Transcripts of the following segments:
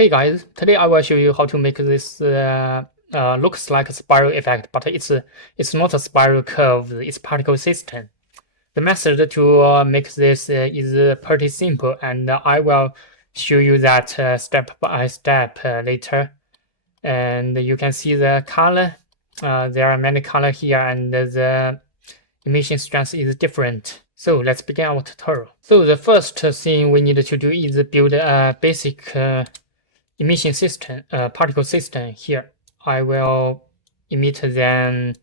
Hey guys, today I will show you how to make this looks like a spiral effect, but it's not a spiral curve, it's particle system. The method to make this is pretty simple, and I will show you that step by step later. And you can see the color. There are many color here, and the emission strength is different. So let's begin our tutorial. So the first thing we need to do is build a basic emission system, particle system here. I will emit from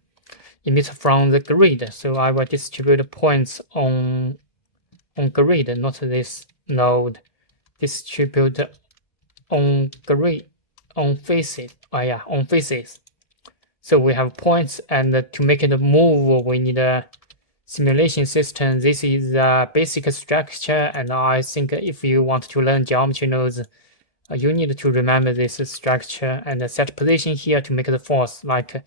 the grid. So I will distribute points on grid, not this node. Distribute on grid, on faces. On faces. So we have points, and to make it move, we need a simulation system. This is a basic structure, and I think if you want to learn geometry nodes, you need to remember this structure and set position here to make the force. Like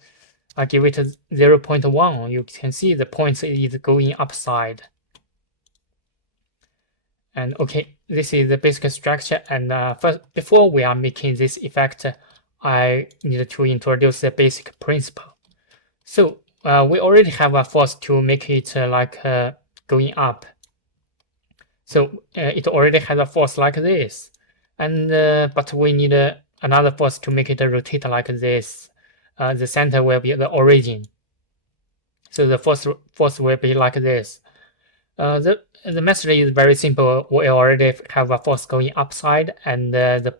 I give it 0.1. You can see the points is going upside. And okay, this is the basic structure. And first, before we are making this effect, I need to introduce the basic principle. So we already have a force to make it going up. So it already has a force like this. And but we need another force to make it rotate like this. The center will be the origin. So the force will be like this. The method is very simple. We already have a force going upside, and the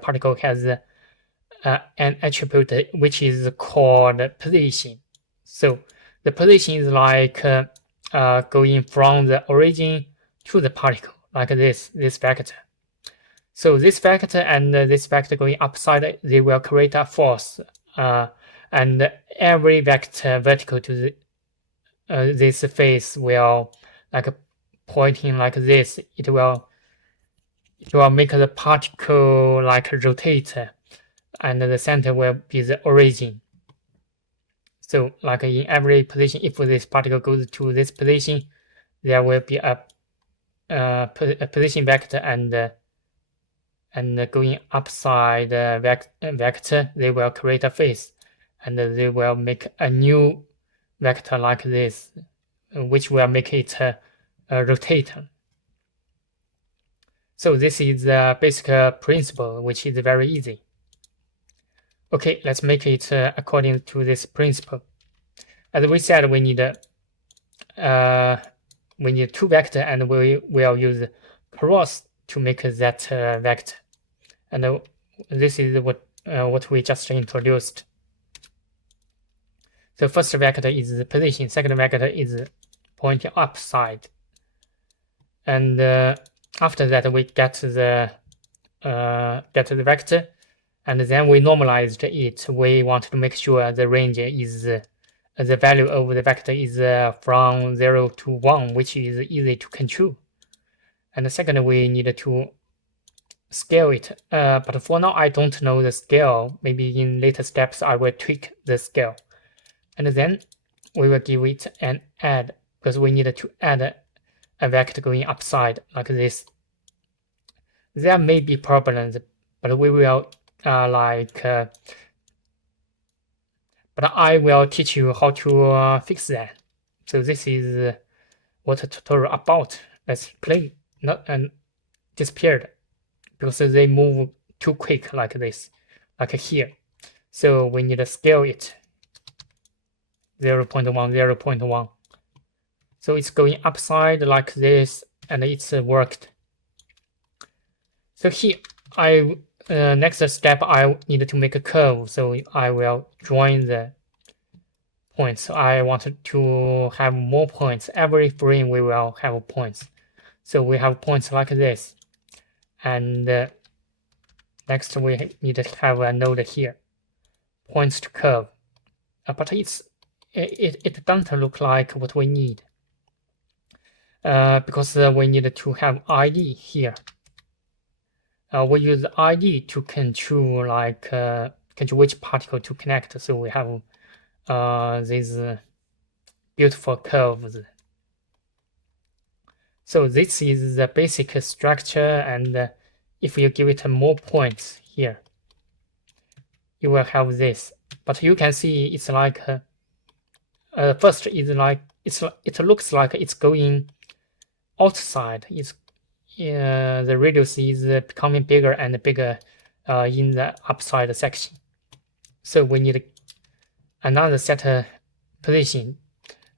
particle has an attribute which is called position. So the position is like going from the origin to the particle, like this vector. So this vector and this vector going upside, they will create a force, and every vector vertical to this face will like pointing like this. It will make the particle like rotate, and the center will be the origin. So like in every position, if this particle goes to this position, there will be a position vector and going upside vector, they will create a face, and they will make a new vector like this, which will make it rotate. So this is the basic principle, which is very easy. Okay, let's make it according to this principle. As we said, we need two vector, and we will use cross to make that vector. And this is what we just introduced. So first vector is the position, second vector is pointing upside, and after that we get the vector, and then we normalized it. We want to make sure the range is the value of the vector is from 0 to 1, which is easy to control. And second, we need to scale it, but for now I don't know the scale. Maybe in later steps I will tweak the scale, and then we will give it an add, because we need to add a vector going upside like this. There may be problems, but we will but I will teach you how to fix that. So this is what a tutorial about. Let's play. Not disappeared because they move too quick like this, like here. So we need to scale it 0.1, 0.1. So it's going upside like this, and it's worked. So here, next step, I need to make a curve. So I will join the points. So I want to have more points. Every frame we will have points. So we have points like this, and next we need to have a node here, points to curve, but it doesn't look like what we need, because we need to have ID here. We use ID to control control which particle to connect. So we have these beautiful curves. So this is the basic structure, and if you give it more points here, you will have this. But you can see it's like first is like it looks like it's going outside. It's the radius is becoming bigger and bigger in the upside section. So we need another set position,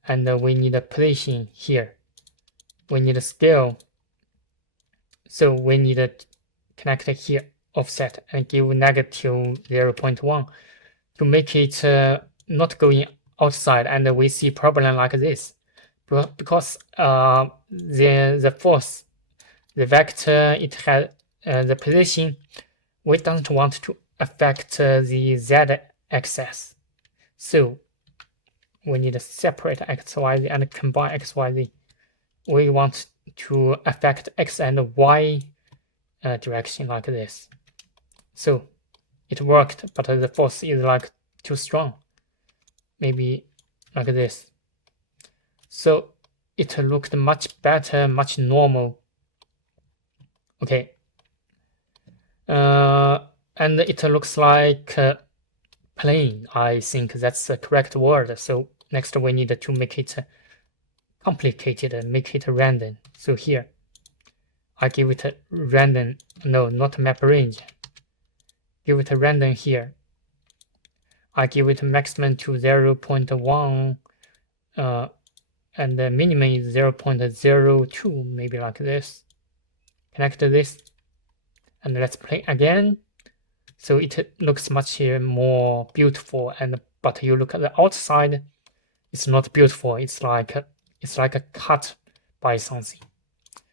and we need a position here. We need a scale. So we need to connect here offset and give negative 0.1 to make it not going outside, and we see problem like this because the force, the vector, it has the position, we don't want to affect the z-axis, so we need to separate x, y, z and combine x, y, z. We want to affect x and y direction like this. So it worked, but the force is like too strong. Maybe like this. So it looked much better, much normal. Okay. And it looks like plain. I think that's the correct word. So next we need to make it complicated, make it random. So here, I give it a random, no, not map range. Give it a random here. I give it a maximum to 0.1, and the minimum is 0.02, maybe like this. Connect this, and let's play again. So it looks much more beautiful, but you look at the outside, it's not beautiful. It's like a cut by something.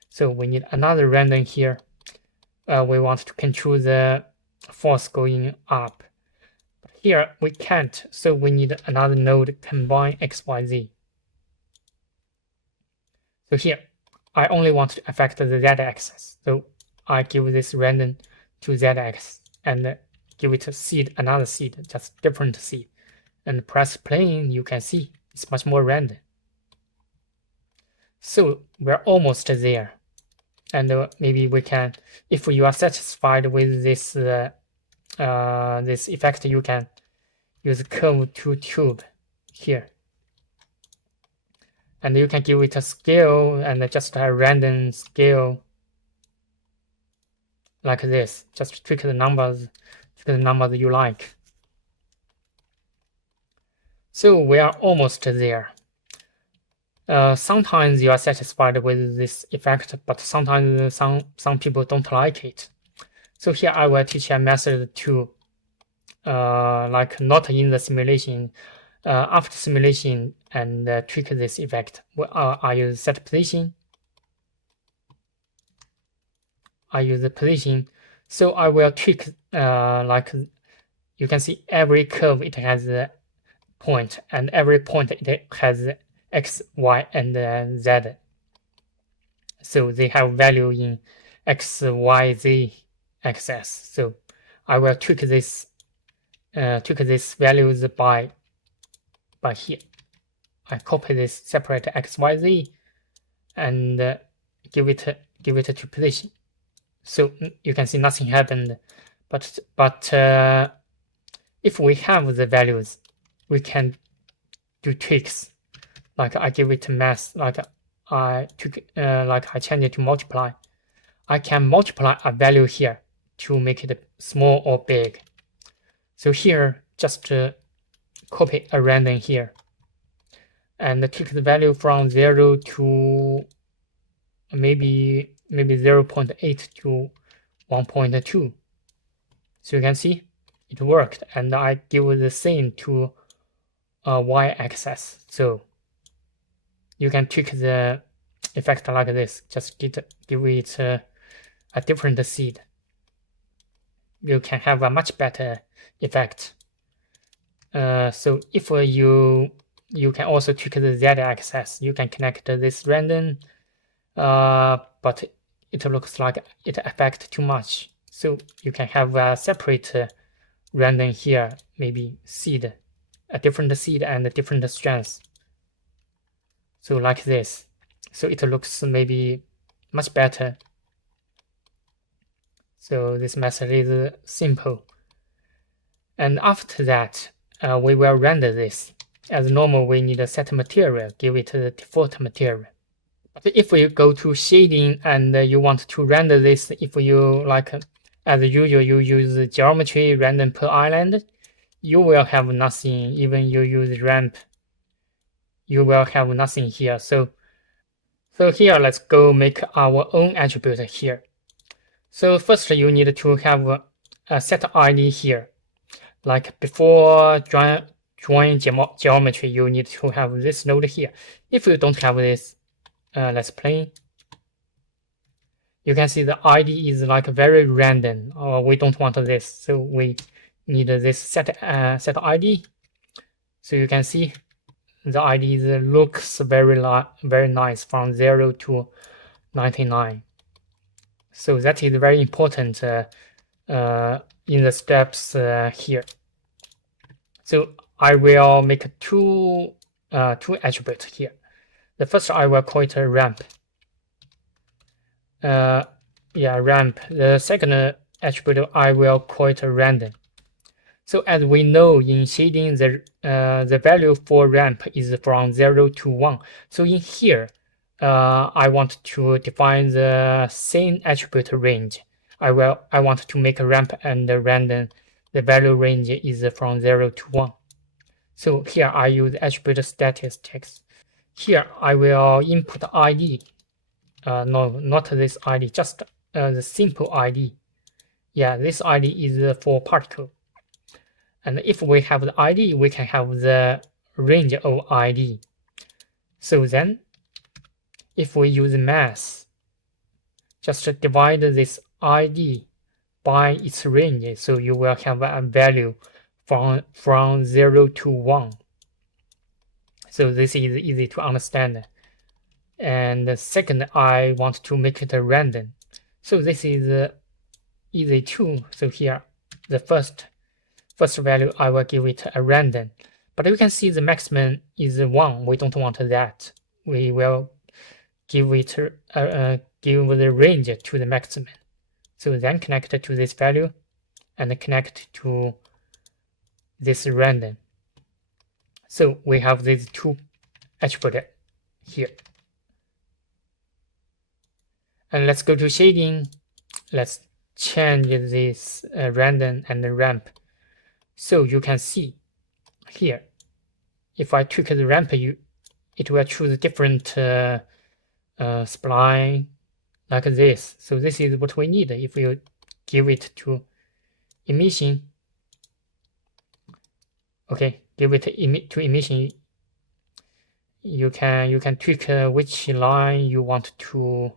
So we need another random here. We want to control the force going up. But here we can't, so we need another node combine x, y, z. So here, I only want to affect the z-axis. So I give this random to z-axis and give it a seed, another seed, just different seed. And press play, you can see it's much more random. So we're almost there. And maybe we can, if you are satisfied with this this effect, you can use curve to tube here. And you can give it a scale and just a random scale like this. Just tweak the numbers you like. So we are almost there. Sometimes you are satisfied with this effect, but sometimes some people don't like it. So here I will teach a method to like not in the simulation, after simulation, and tweak this effect. I use set position. I use the position. So I will tweak like you can see every curve it has a point, and every point it has x, y, and z. So they have value in x, y, z axis. So I will tweak this values by here. I copy this separate x, y, z, and give it to position. So you can see nothing happened, but if we have the values, we can do tweaks. Like I give it mass, like I change it to multiply. I can multiply a value here to make it small or big. So here, just copy a random here, and take the value from 0 to maybe 0.8 to 1.2. So you can see it worked, and I give the same to y-axis. So you can tweak the effect like this. Just give it a different seed. You can have a much better effect. So if you can also tweak the z-axis, you can connect this random, but it looks like it affects too much. So you can have a separate random here, maybe seed, a different seed and a different strength. So like this. So it looks maybe much better. So this method is simple. And after that, we will render this. As normal, we need a set material, give it the default material. But if we go to shading and you want to render this, if you like, as usual, you use geometry random per island, you will have nothing. Even you use ramp, you will have nothing here. So here, let's go make our own attribute here. So first, you need to have a set ID here. Like before join geometry, you need to have this node here. If you don't have this, let's play. You can see the ID is like very random, or we don't want this, so we need this set ID. So you can see the ID looks very nice from 0 to 99. So that is very important in the steps here. So I will make two attributes here. The first I will call it a ramp. Ramp. The second attribute I will call it a random. So as we know in shading, the value for ramp is from 0 to 1. So in here, I want to define the same attribute range. I want to make a ramp and the random. The value range is from 0 to 1. So here I use attribute statistics. Here I will input ID. No, not this ID, just the simple ID. Yeah, this ID is for particle. And if we have the ID, we can have the range of ID. So then, if we use math, just divide this ID by its range, so you will have a value from 0 to 1. So this is easy to understand. And the second, I want to make it a random. So this is easy too. So here, the first value, I will give it a random. But you can see the maximum is 1. We don't want that. We will give it give the range to the maximum. So then connect it to this value and connect to this random. So we have these two attributes here. And let's go to shading. Let's change this random and the ramp. So you can see here, if I tweak the ramp, it will choose different spline like this. So this is what we need. If you give it to emission, okay, give it to emission, you can tweak which line you want to,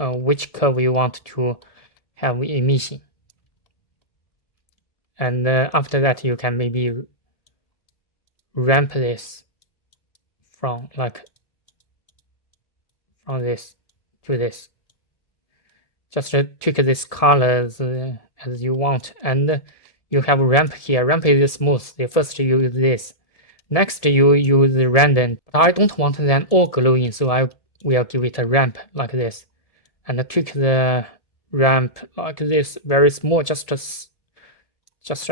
which curve you want to have emission. And after that, you can maybe ramp this from this to this. Just tweak this colors as you want, and you have ramp here. Ramp is smooth. You first use this. Next, you use random. But I don't want them all glowing, so I will give it a ramp like this, and tweak the ramp like this, very small, just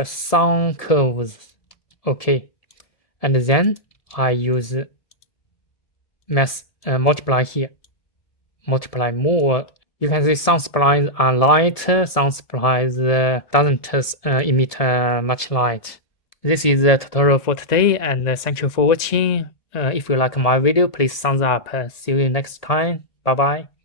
some curves. Okay, and then I use mass multiply here, multiply more. You can see some splines are light, some splines doesn't emit much light. This is the tutorial for today, and thank you for watching. If you like my video, please thumbs up. See you next time. Bye bye.